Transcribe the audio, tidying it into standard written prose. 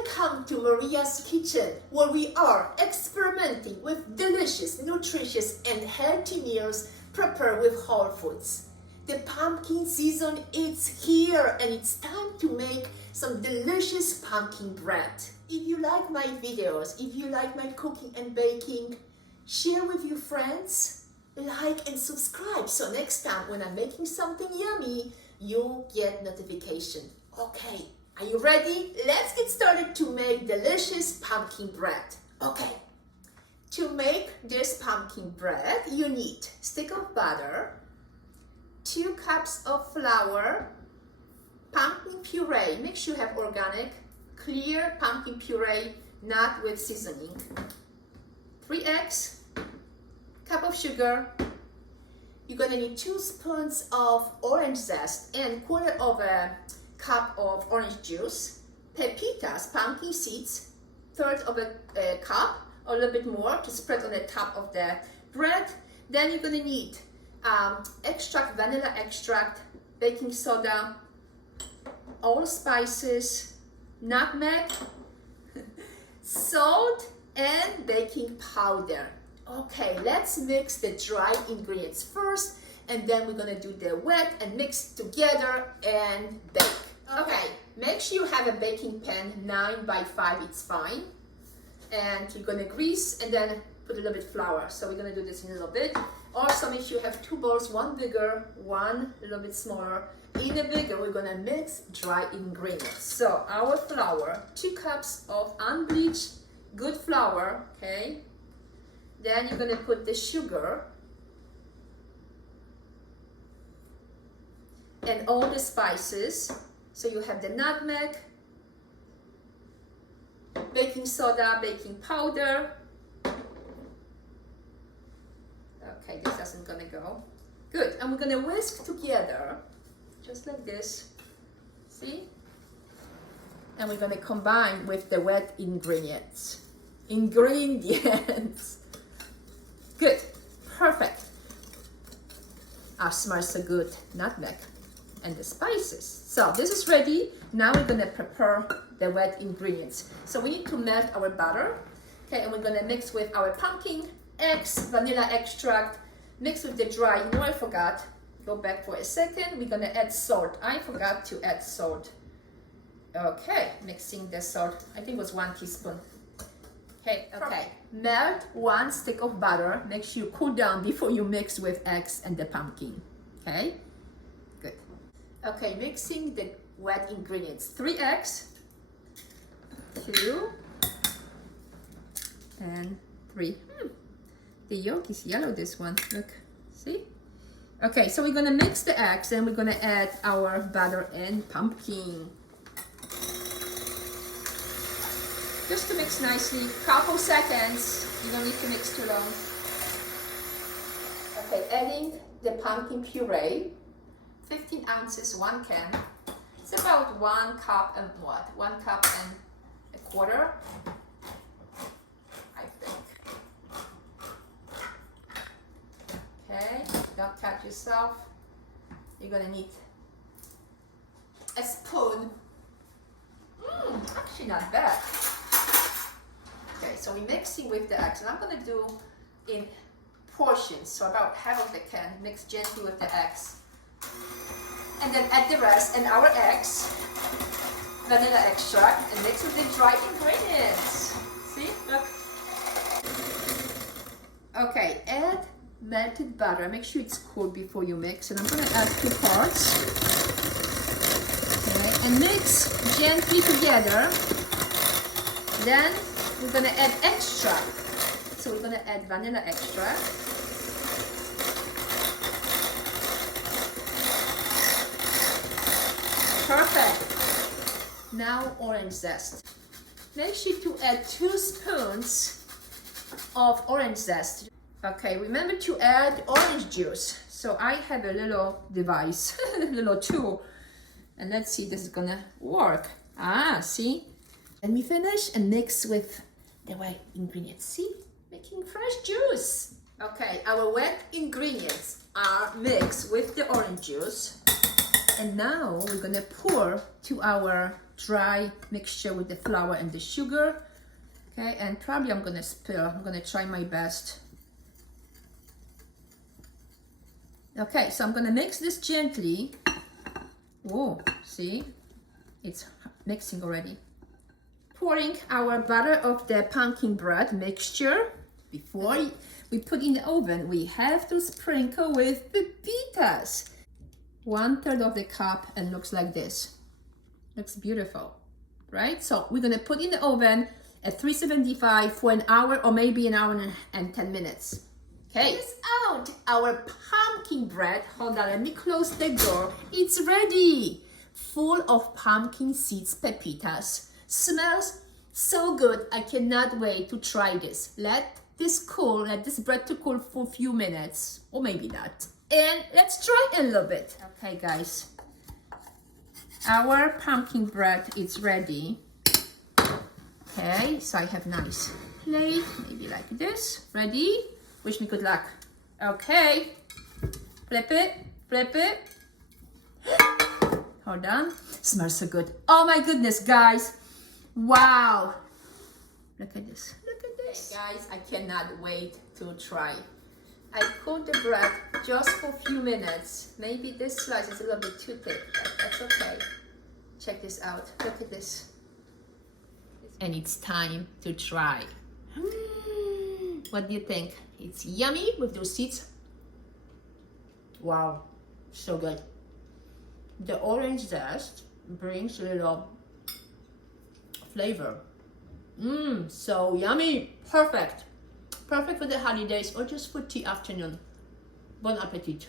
Welcome to Maria's Kitchen, where we are experimenting with delicious, nutritious, and healthy meals prepared with whole foods. The pumpkin season is here, and it's time to make some delicious pumpkin bread. If you like my videos, if you like my cooking and baking, share with your friends, like and subscribe, so next time when I'm making something yummy, you'll get notification. Okay. Are you ready? Let's get started to make delicious pumpkin bread. Okay, to make this pumpkin bread, you need stick of butter, 2 cups of flour, pumpkin puree. Make sure you have organic, clear pumpkin puree, not with seasoning. 3 eggs, cup of sugar. You're gonna need 2 spoons of orange zest and 1/4 of a cup of orange juice, Pepitas, pumpkin seeds, 1/3 of a cup, or a little bit more to spread on the top of the bread. Then you're gonna need extract, vanilla extract, baking soda, allspices, nutmeg, salt, and baking powder. Okay, let's mix the dry ingredients first, and then we're gonna do the wet and mix together and bake. Okay, make sure you have a baking pan, 9 by 5, it's fine. And you're gonna grease and then put a little bit flour. So we're gonna do this in a little bit. Also make sure you have 2 bowls, one bigger, one a little bit smaller. In the bigger, we're gonna mix dry ingredients. So our flour, 2 cups of unbleached, good flour, okay? Then you're gonna put the sugar and all the spices. So you have the nutmeg, baking soda, baking powder. Okay, this isn't gonna go. Good, and we're gonna whisk together, just like this, see? And we're gonna combine with the wet ingredients. Good, perfect. Ah, smells so good, nutmeg and the spices. So this is ready. Now we're gonna prepare the wet ingredients. So we need to melt our butter, okay, and we're gonna mix with our pumpkin, eggs, vanilla extract, mix with the dry, you know I forgot, go back for a second, we're gonna add salt. I forgot to add salt. Okay, mixing the salt, I think it was 1 teaspoon. Okay, melt 1 stick of butter, make sure you cool down before you mix with eggs and the pumpkin, okay? Good. Okay, mixing the wet ingredients. 3 eggs, 2, and 3. The yolk is yellow, this one, look, see? Okay, so we're gonna mix the eggs and we're gonna add our butter and pumpkin. Just to mix nicely, couple seconds, you don't need to mix too long. Okay, adding the pumpkin puree, 15 ounces, 1 can. It's about 1 cup and what? 1 cup and a quarter, I think. Okay, don't cut yourself. You're gonna need a spoon. Actually not bad. Okay, so we're mixing with the eggs, and I'm gonna do in portions, so about half of the can, mix gently with the eggs. And then add the rest and our eggs, vanilla extract, and mix with the dry ingredients. See, look. Okay, add melted butter. Make sure it's cool before you mix, and I'm gonna add 2 parts. Okay, and mix gently together. Then we're gonna add extract. So we're gonna add vanilla extract. Perfect. Now orange zest. Make sure to add 2 spoons of orange zest. Okay, remember to add orange juice. So I have a little device, a little tool. And let's see if this is gonna work. Ah, see? Let me finish and mix with the wet ingredients. See? Making fresh juice. Okay, our wet ingredients are mixed with the orange juice. And now we're gonna pour to our dry mixture with the flour and the sugar. Okay, and probably I'm gonna spill. I'm gonna try my best. Okay, so I'm gonna mix this gently. Oh, see, it's mixing already. Pouring our butter of the pumpkin bread mixture. Before we put in the oven, we have to sprinkle with pepitas. 1/3 of the cup, and looks like this. Looks beautiful, right? So we're gonna put in the oven at 375 for an hour or maybe an hour and 10 minutes. Okay. Check out our pumpkin bread. Hold on, let me close the door. It's ready. Full of pumpkin seeds pepitas. Smells so good. I cannot wait to try this. Let this bread to cool for a few minutes, or maybe not. And let's try a little bit. Okay, guys. Our pumpkin bread is ready. Okay, so I have nice plate, maybe like this. Ready? Wish me good luck. Okay. Flip it, flip it. Hold on. Smells so good. Oh my goodness, guys. Wow. Look at this. Look at this. Guys, I cannot wait to try. I cooked the bread just for a few minutes. Maybe this slice is a little bit too thick, but that's okay. Check this out. Look at this. And it's time to try. What do you think? It's yummy with those seeds. Wow, so good. The orange zest brings a little flavor. So yummy. Perfect. Perfect for the holidays or just for tea afternoon. Bon appetit.